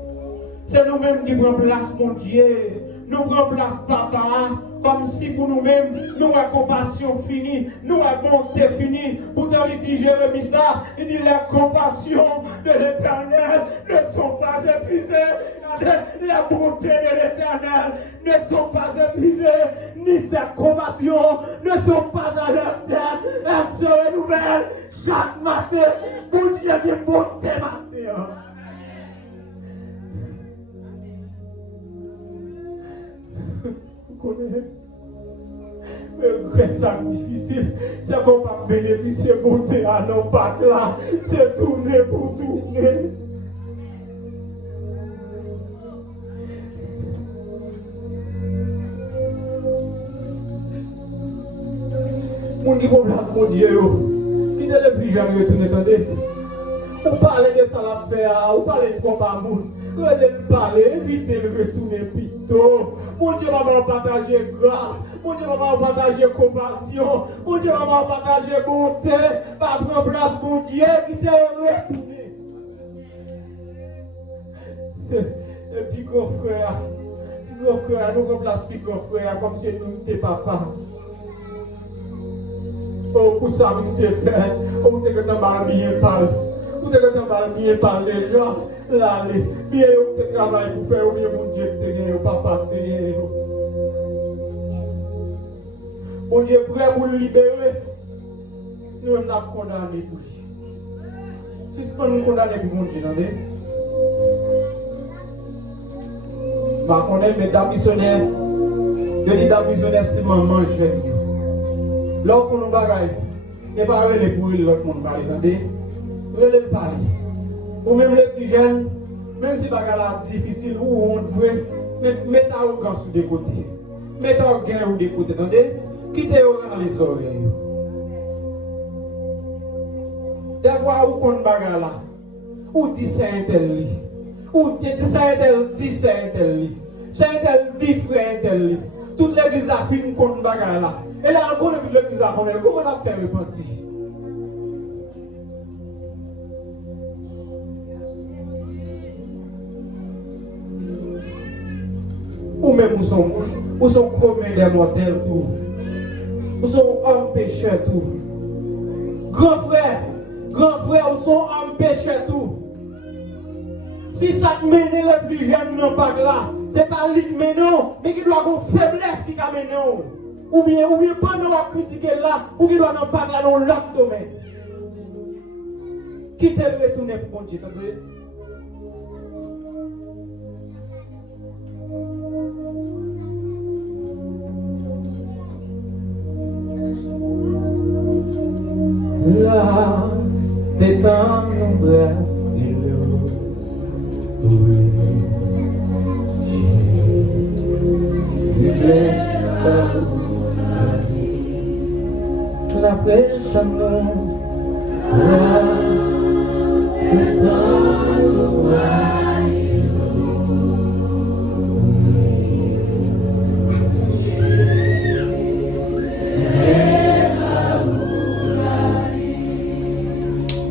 C'est nous-mêmes qui prenons place, mon Dieu. Nous prenons place, papa, comme si pour nous-mêmes, nous avons compassion finie, nous avons bonté finie. Pourtant, il dit Jérémie ça, il dit les compassions de l'Éternel ne sont pas épuisées. La bonté de l'Éternel ne sont pas épuisées, ni ses compassions ne sont pas à leur terme. Elles se renouvellent chaque matin. Pour Dieu qui est bonté matin. Vous connaissez? Mais ça difficile, c'est qu'on va bénéficier de bonté à nos pas là. C'est tourner pour tourner. Mon qui pour place, mon Dieu, qui ne le plus jamais retourner, attendez. Vous parlez de ça l'affaire, vous parlez trop par monde. Vous allez parler, évitez de retourner plutôt. Mon Dieu, maman, partager grâce. Mon Dieu, maman, partager compassion. Mon Dieu, maman, partager bonté. Pas prendre place, mon Dieu, qui t'est retourné. Et puis, grand frère, nous remplaçons puis grand frère, comme si nous étions papa. Oh, pour ça, monsieur frère, oh, t'es que t'as mal bien parlé. Vous devez bien parler, gens, là, bien au travail pour faire, ou bien mon Dieu, te papa, te mon Dieu, prêt pour le libérer, nous sommes condamnés pour lui. Si ce que nous condamnés pour mon Dieu, attendez. Par contre, mesdames missionnaires, je dis dames missionnaires, c'est maman, j'aime. Lorsqu'on nous bagaille, et pas les pour l'autre monde parler, attendez. Relève le parler. Ou même les plus jeunes, même si c'est difficile ou on veut, mettez l'arrogance de côté. Mettez l'orgueil de côté. Attendez, quittez les oreilles. Des fois, où on bagarre là, ou dit c'est un tel lit, ou c'est un tel dit c'est un tel lit, c'est un tel dit frère un tel lit. Toute l'église a fini contre bagarre là. Et là, encore toute l'église a comment on a fait repentir? même ou sont communs des mortels tout. Ou sont hommes pécheurs tout. Grand frère, ou sont hommes pécheurs tout. Si ça te mène le plus jeune dans pas là, c'est pas lui qui mène non, mais qui doit avoir une faiblesse qui amène non. Ou bien pendant la critiquer là, ou qui doit n'en pas là dans l'autre domaine. Qui te retourner pour bon Dieu, t'as vu? Là, est un nombre oui, tu plais la paix d'amour, là, est un nombre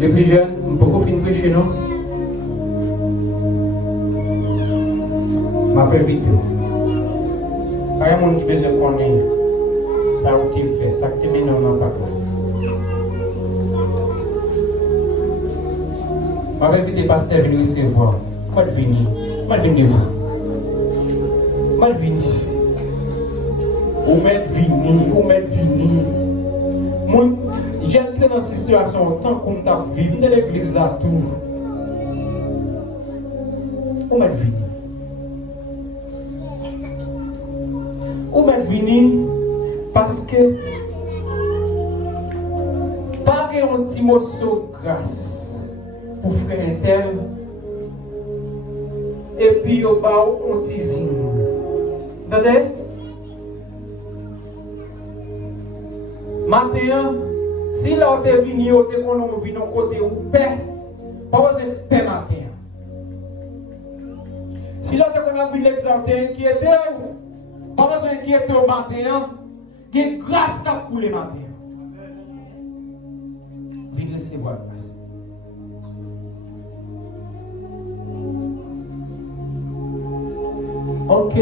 les plus jeunes, on peut pas finir chez nous. Ma fait vite. Pas un monde qui besoin de connaître ça où tu fais, ça que tu mets dans le papa. Ma fait vite, pasteur venu recevoir. Mal venu. Ou mettre vini. Mon, j'entre dans cette situation tant qu'on t'a vécu dans l'église là tout. Ou mettre vini. Ou mettre vini parce que pas un petit morceau de grâce pour frère tel et puis au bas on tizine. Entendez? Matin, si là on est venu, on est venu côté où paix, pas besoin de paix matin. Si là on a vu l'exemple inquiété, pas besoin d'inquiéter au matin, il y a une grâce qui a coulé matin. Venez recevoir la grâce. Ok.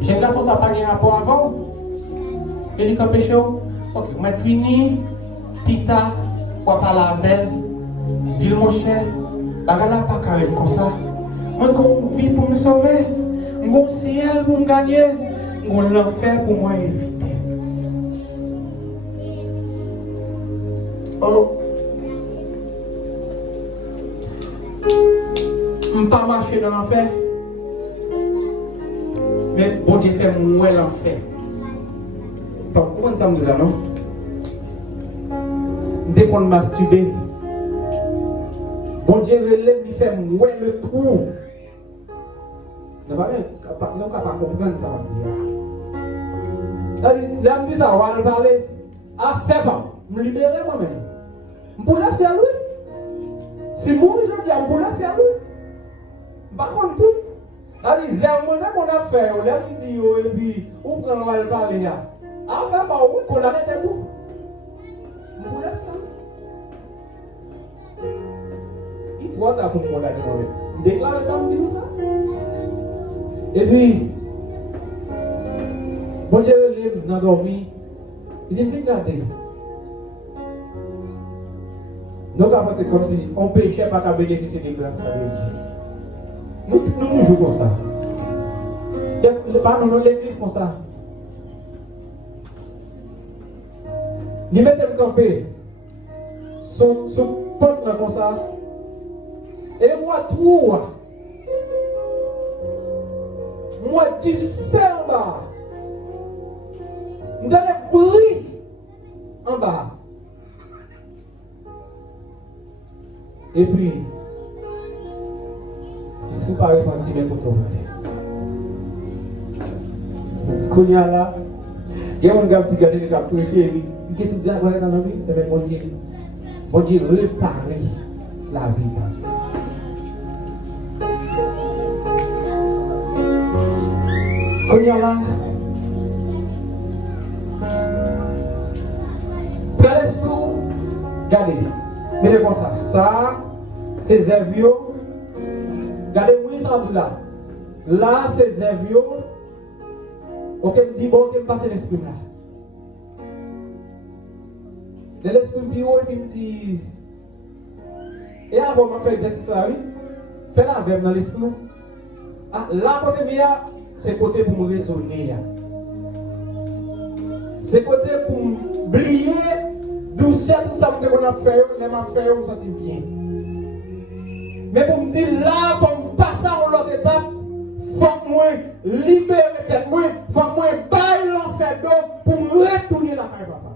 J'ai la ça pas de rapport avant. Et il a péché. Ok, on va fini. Tita, on va parler avec elle. Dis mon cher, bagala pas carré comme ça. Moi, quand je vis pour me sauver, mon ciel pour me gagner, mon l'enfer pour moi éviter. Oh. Je ne pas marcher dans l'enfer. Mais bon Dieu fait moi l'enfer. Pas comprendre ça me là non? Dès qu'on masturbe, bon Dieu relève, il fait moi le trou. Nous ne pouvons pas comprendre ça. Là, je me dis ça, on va en parler. À faire pas, me libérer moi-même. Je peux laisser à lui. Si moi je dis, je peux laisser à lui. Par contre, tout. Là, il dit, on a fait, on a dit, et puis, on va le parler. À faire pas, on a arrêté tout. Je peux laisser à lui. Il doit avoir pour moi. Déclarer ça, me dit ça. Et puis, bon Dieu relève dans dormi. Il dit, regardez. Donc après c'est comme si on péchait pas qu'à bénéficier des grâces de Dieu. Nous jouons comme ça. Pas nous l'église comme ça. Il met le campé. Son porte comme ça. Et moi tout. Moi tu fais en bas. Dans les bruits en bas. Et puis, tu ne suis pas repenti mais pour ton frère. Quand il y a là, il y a un gars qui regarde qui a prêché, il est tout dit à quoi ça n'a pas bon Dieu. Bon Dieu réparer la vie. Quand il y a là, prends l'esprit, regardez. Mais comme ça, c'est Zévio, Regardez-moi ça là. Là, c'est Zévio. Ok, me dit, bon, ok, me passe l'esprit là. De l'esprit me dit, et puis me dit, et avant de faire l'exercice là, oui, fais la verbe dans l'esprit. Ah, là, côté mia, c'est côté pour me raisonner. C'est côté pour oublier d'où c'est tout ça que on a fait, on a fait, on se sent bien. Mais pour me dire là, il faut me passer à l'autre étape. Faut que moi libérer tête moi, faut que moi bailler l'enfer d'eau pour me retourner la caille papa.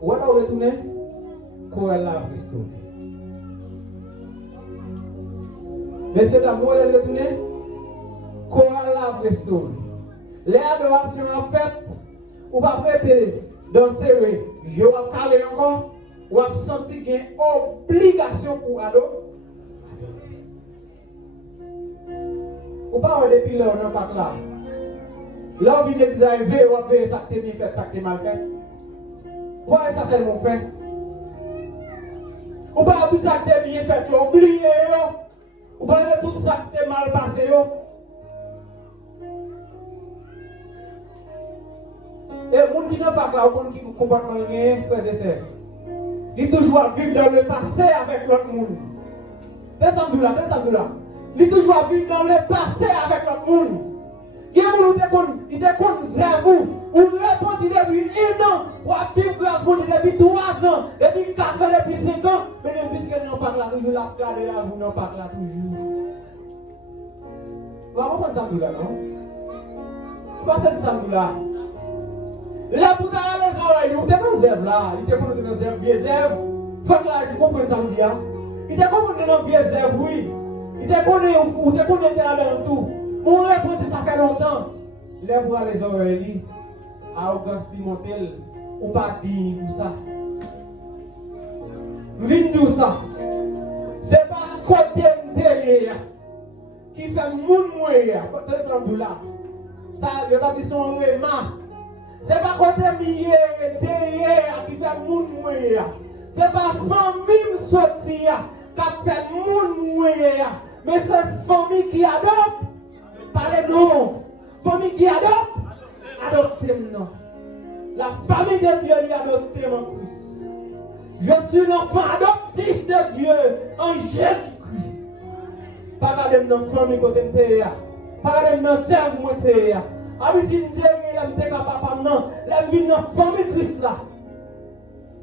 Où est-ce qu'on retourne? Qu'on est là restaurer. Messieurs dames, où est-ce qu'on retourne? Qu'on est là restaurer. Les adorations en fait, ou pas prêter danser, je vais parler encore, ou va sentir qu'il y a une obligation pour adorer. Ou pas depuis là, on n'a pas là. Là, on vient de dire, on va faire ça que tu as bien fait, ça que tu as mal fait. Pourquoi ça c'est mon fait? Ou pas tout ça que tu as bien fait, tu as oublié. Ou pas tout ça que tu as mal passé. Et les gens qui n'ont pas là, les gens qui ne comprennent rien, frères et sœurs, ils toujours vivre dans le passé avec l'autre monde. Descendez là. Ils toujours vivre dans le passé avec l'autre monde. Il y a des gens qui te vous. Ou répondez depuis 1 an, ou à vivre grâce depuis 3 ans, depuis 4 ans, depuis 5 ans, mais puisqu'ils n'ont pas là toujours, la garder là, vous n'en pas là toujours. Vous allez comprendre ça là, non? Vous pensez que ça là? Là, pour aller les oreilles, vous êtes dans zèbre là, il était connu dans zèbre, vieux zèbre. Faut que là, vous comprenez ça, il était connu dans vieux zèbre, oui. Il était connu, ou était connu dans tout. Mon répondre, ça fait longtemps. Là, pour aller les oreilles, à Auguste Montel, ou pas dire tout ça. Vite tout ça. C'est pas côté derrière qui fait moun mourir. Téléphone là. Ça, il y a dit son réma. C'est pas côté derrière qui fait moun mourir. C'est pas famille sortir qui fait moun mourir. Mais c'est famille qui adopte. Parlez-nous. Famille qui adopte. Adoptez-moi. La famille de Dieu lui a adopté mon Christ. Je suis l'enfant adoptif de Dieu en Jésus-Christ. Pas regarder dans la famille côté de Théa. Pas regarder dans le cerveau de Théa. Habitude Dieu, il est capable non. La vie dans la famille Christ là.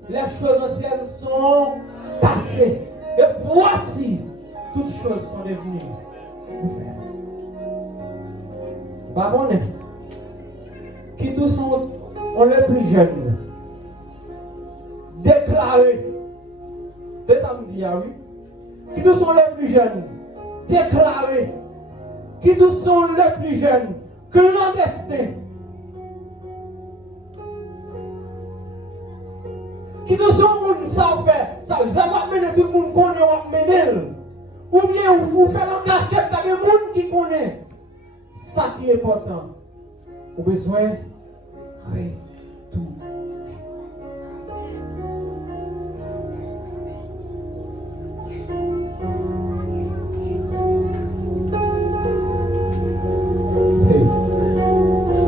Les choses anciennes sont passées. Et voici, toutes choses sont devenues nouvelles. Pas bon, qui tous sont les plus jeunes, déclarés, c'est ça me dit, oui, qui tous sont les plus jeunes, déclarés, qui tous sont les plus jeunes, clandestins, qui tous sont les gens ça fait, ça va mener tout le monde connaît, va mener, ou bien vous faites en cachette, il y a des gens qui connaissent. Ça qui est important, au besoin retourner.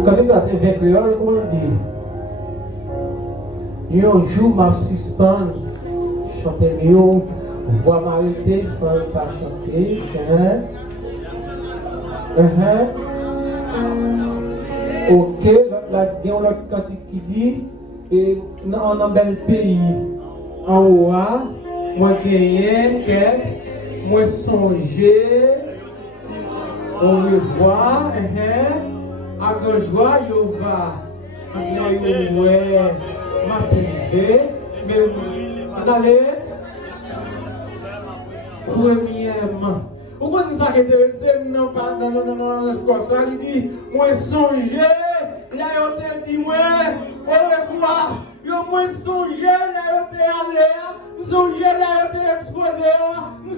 Quand ça c'est 20 créoles, comment on dit? Un jour, m'a suspend, chanter mieux, voix m'arrêter sans pas chanter. Ok, là, il y a un autre cantique qui dit, et dans un bel pays, en haut, moi gagné, moi songer, on me voit, à grand joie, il va, ma privé, mais allez, premièrement. Pourquoi tu sais que c'est non, il dit, moi songer, là, il dit, moi, moi songer, là, il allé, songer, là, il exposé,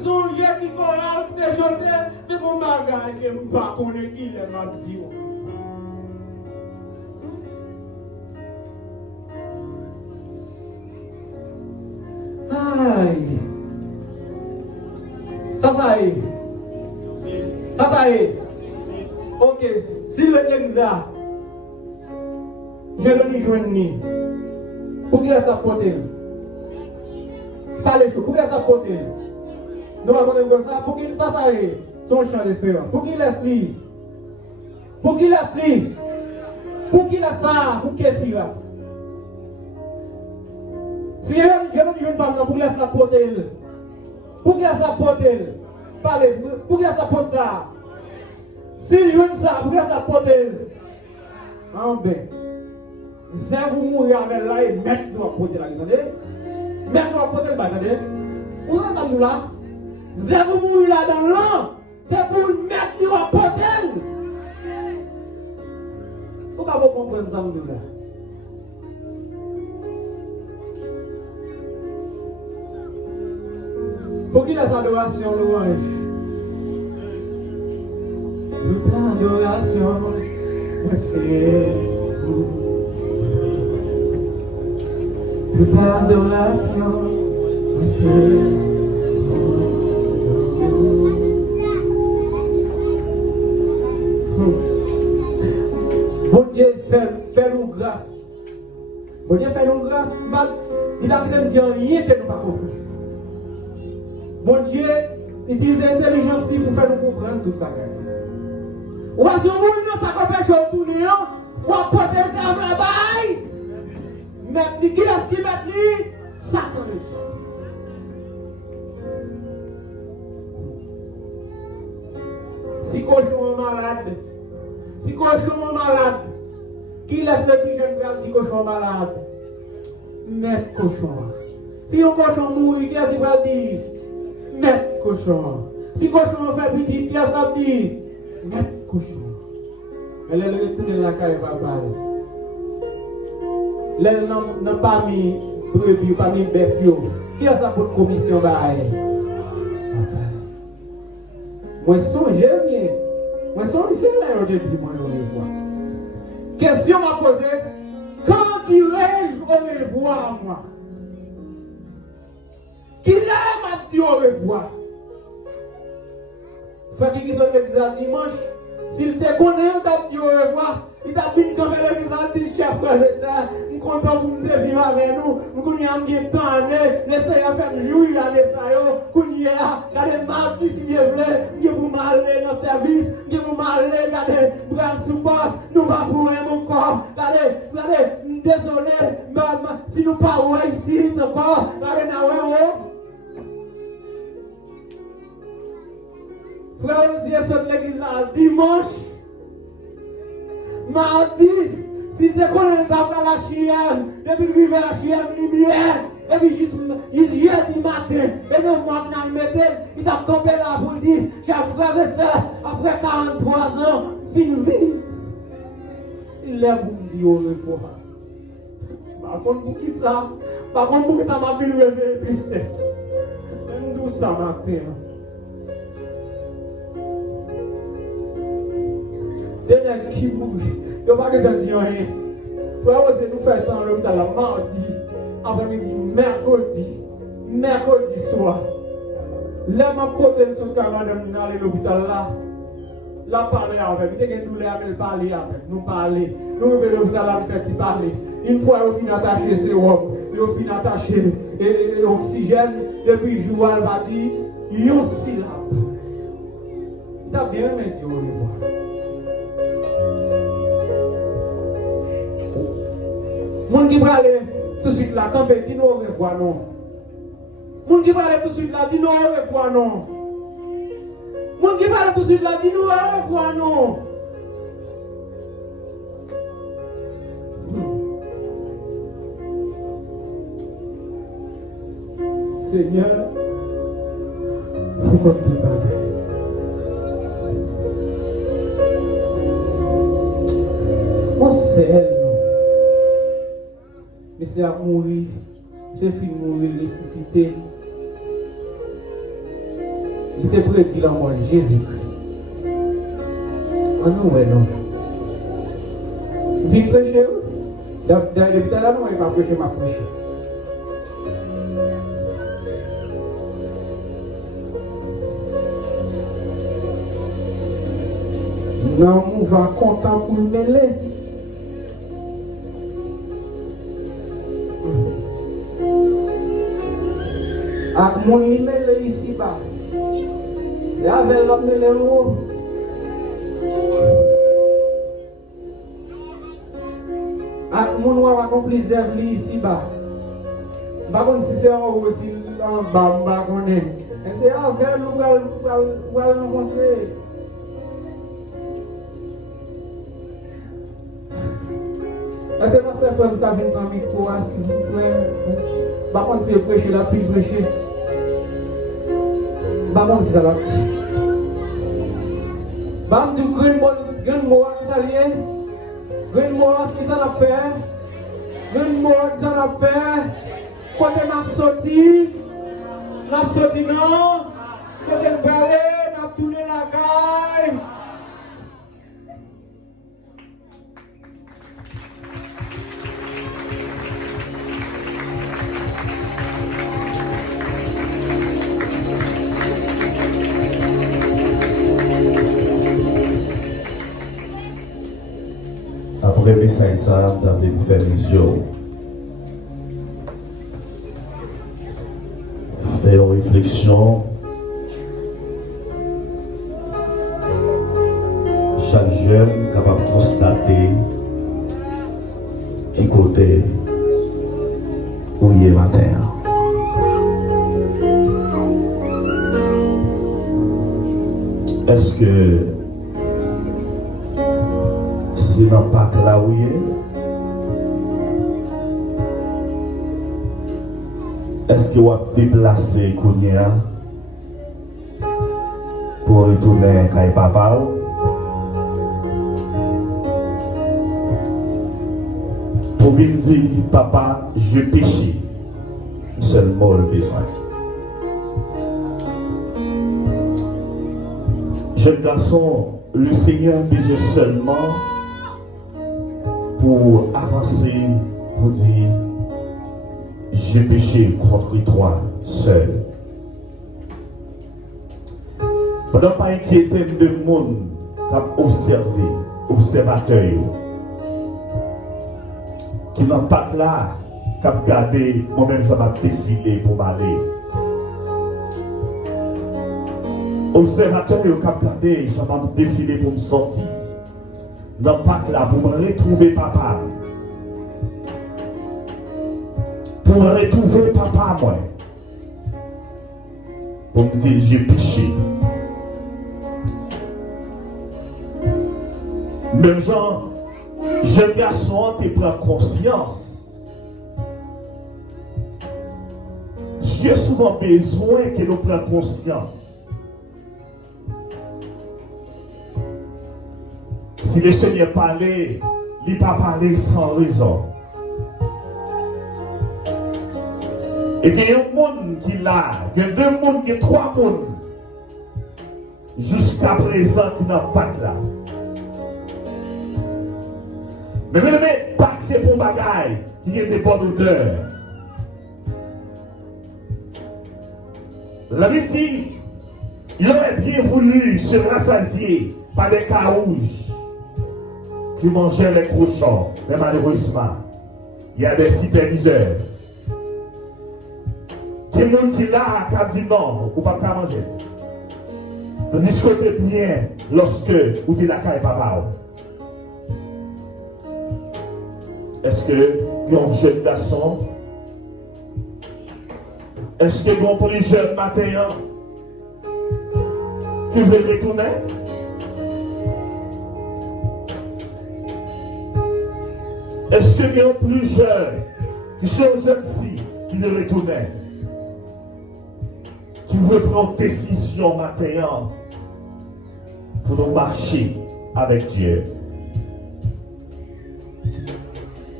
songer qui choral, qui chanter, de mon bagage, qui ne pas connaître qui m'a dit. Aïe. Ça ça est. Ça est. Ok, si l'église là, je ne lui joins ni. Pour qu'il laisse la porter. Pas les choses, pour qu'il laisse la porter. Nous allons comme ça, pour qu'il ça est. Son champ d'espérance. Pour qu'il laisse lui. Pour qu'il laisse lui. Pour qu'il laisse ça, pour qu'il fille là. Si je ne lui joins pas, pour qu'il laisse la porter. Pour qu'il laisse la porter. Parlez, pour qu'il laisse la porter ça. Si je veux ça, pour qu'il laisse la porter. En ben. Si vous mourir avec là et mettre nous à porter là, attendez? Mettre nous à porter là, attendez? Où est-ce que nous là? Si vous mourir là dans l'an, c'est pour mettre nous à porter. Pourquoi vous comprenez ça nous là? Pour qu'il laisse l'adoration louange. Toute adoration, c'est vous. Toute adoration, c'est vous. Bon Dieu, fais-nous grâce. Bon Dieu, fais-nous grâce. Il a besoin de dire rien que nous pas compris. Bon Dieu, utilise l'intelligence pour faire nous comprendre tout le bagage. Ou va si on nous ça compêche au tourner, ou à porter ça à la baille. Mais qui est-ce qui met lui? Satan le dit. Si cochon est malade, qui laisse le plus jeune grand dit cochon malade? Net cochon. Si un cochon mourit, qui est-ce qui va dire? Net cochon. Si cochon fait petit, qui est-ce qui va dire? Net cochon. Elle est retournée la caille papa. Elle n'a pas mis brebis, pas mis bœuf. Qui a ça pour commission? Moi, songe bien. Moi, songe là, je dis, moi, je revois. Question m'a posée. Quand dirais-je au revoir, moi? Qui là m'a dit au revoir? Frère qui sont l'église dimanche, s'il te connaît, il t'a dit au revoir. Il t'a fini comme l'église dit, chef frère, c'est ça. Je suis content pour nous vivre avec nous. Je suis content de temps, laissez à faire jouir à l'essayo. Regardez, mardi, si je veux, je vous m'aller dans le service, je vous m'aller, regardez, brave sous passe, nous va pour mon corps. Regardez, désolé, si nous pas ici, encore, regardez, frère, on dit sur l'église dimanche, mardi, si tu connais pas la chienne, depuis que tu la chienne, lumière, et puis juste jeudi matin, et le mois de mettre, il t'a campé là pour dire, chers frères et sœurs, après 43 ans, fini vivre. Il lève pour me dire au revoir. Par contre, pour qui ça? Par contre, pour qui ça m'a fait lever tristesse? Même tout ça matin. Dès qui bouge, il n'y a pas que de dire rien. Frère, c'est nous faire temps l'hôpital la mardi, après-midi, mercredi soir. Là, ma pote sur le camarade dans l'hôpital là. Là, parler avec, il y a une douleur, elle parler avec, nous parler. Nous revenons à l'hôpital là, nous faisons parler. Une fois, on finit attaché sérum, on finit attaché oxygène, depuis jour, elle va dire, il y a un syllabe. Il a bien aimé dire au revoir. Moun qui va aller tout de suite là, quand dit nous au revoir non. Moun qui va aller tout de suite là, dit nous au revoir non. Moun qui va aller tout de suite là, dit nous au revoir non. Seigneur, pourquoi tu parles? Mon Seigneur. Mais c'est à mourir, c'est fini de mourir, ressuscité. Il était prédit la mort de Jésus-Christ. Ah non, ouais, non. Viens prêcher. Depuis tout à l'heure, non, il va prêcher, m'a prêché. Non, on va content pour le mêler. Ak moun li mêlé ici bas. Et avec l'homme mêlé en haut. Ak moun wa accompli zèv li ici bas. Par contre si c'est en haut si en bas on connaît. Et c'est avec nous va rencontrer. Est-ce que Pasteur Franz a venu dans le micro, s'il vous plaît? Par contre, c'est prêcher, la fille prêcher. Par contre, ça va. Par contre, green mot, ça vient. Green mot, ce que ça a fait. Green mot, ça a fait. Quand on a sorti, non. Quand on a parlé, on a tourné la caille. Après le message, ça, vous avez faire mission. Faire une réflexion. Chaque jeune capable de constater qui côté où il est matin. Est-ce que c'est dans pas là où il est? Est-ce que vous avez déplacé Kounia pour retourner à papa? Pour venir dire, papa, je péché. Seulement le besoin. Jeune garçon, le Seigneur a besoin seulement pour avancer, pour dire, j'ai péché contre toi seul. Pendant pas inquiéter de monde qui a observé, observateur, qui n'a pas là, qui a gardé, moi-même je vais défiler pour m'aller. Observateur qui a gardé, je vais défiler pour me sortir. Dans pas là, pour me retrouver papa. Pour me retrouver papa, moi. Pour me dire, j'ai péché. Même genre, jeune garçon, tu prends conscience. J'ai souvent besoin que nous prenions conscience. Si le Seigneur parlait, il ne pas parler sans raison. Et il y a un monde qui l'a, il y a deux mondes, il y a trois mondes. Jusqu'à présent, qui n'ont pas là. Mais pas que c'est pour bagaille qui est des bonnes odeurs. La Bible dit, il aurait bien voulu se rassasier par des carouges qui mangeaient les cochons. Mais malheureusement, il y a des superviseurs. Qui monde qui là qui a dit non, ou pas qu'à manger. Tandis que tu es bien lorsque vous dites la caille papa. Est-ce que il y a un jeune garçon? Est-ce que il y a un plus jeune matin qui veut retourner? Est-ce qu'il y a un plus jeune qui sont une jeune fille qui veut retourner? Qui veut prendre une décision matin pour nous marcher avec Dieu?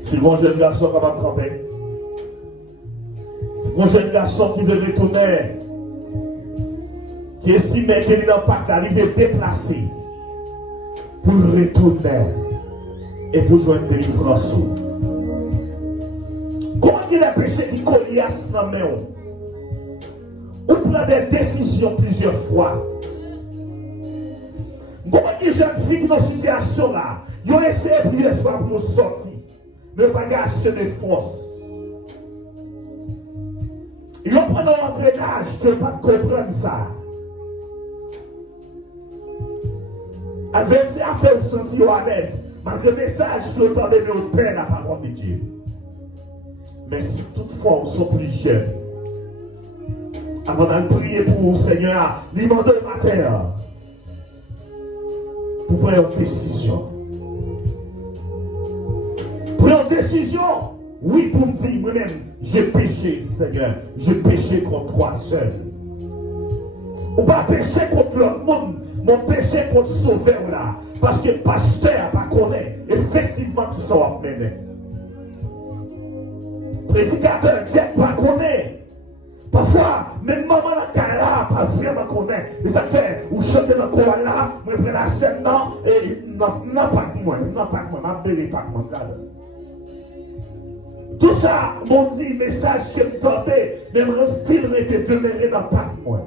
Si mon jeune garçon capable de camper, si mon jeune garçon qui veut retourner, qui estime qu'il n'a pas qu'arriver déplacé pour retourner et pour joindre délivrance. Comment il y a des péchés qui coliassent dans la main? On prend des décisions plusieurs fois. Comment des jeunes filles qui sont dans cette situation là, ils ont essayé de prier soir pour nous sortir, mais pas gâcher de force. Ils ont pris un engrenage de ne pas comprendre ça. Adversaire a fait le sentir à l'aise, malgré le message que vous entendez de notre Père, la parole de Dieu. Mais si toutefois on sont plus jeunes, avant de prier pour vous, Seigneur, demandez le matin pour prendre une décision. Prendre une décision, oui, pour me dire, moi-même, j'ai péché, Seigneur, j'ai péché contre toi seul. Ou pas péché contre l'autre monde, mon péché contre le sauveur là, parce que le pasteur pas connaît effectivement qui sont amenés. Prédicateur dit pas connaît. Parfois, même maman la là, pas vraiment connaît. Et ça fait, ou chanter dans le choir là, je prends la scène là, et non pas de moi, ma belle pas de moi. Tout ça, mon dit, message que me tendait, même un style était demeuré dans pas de moi.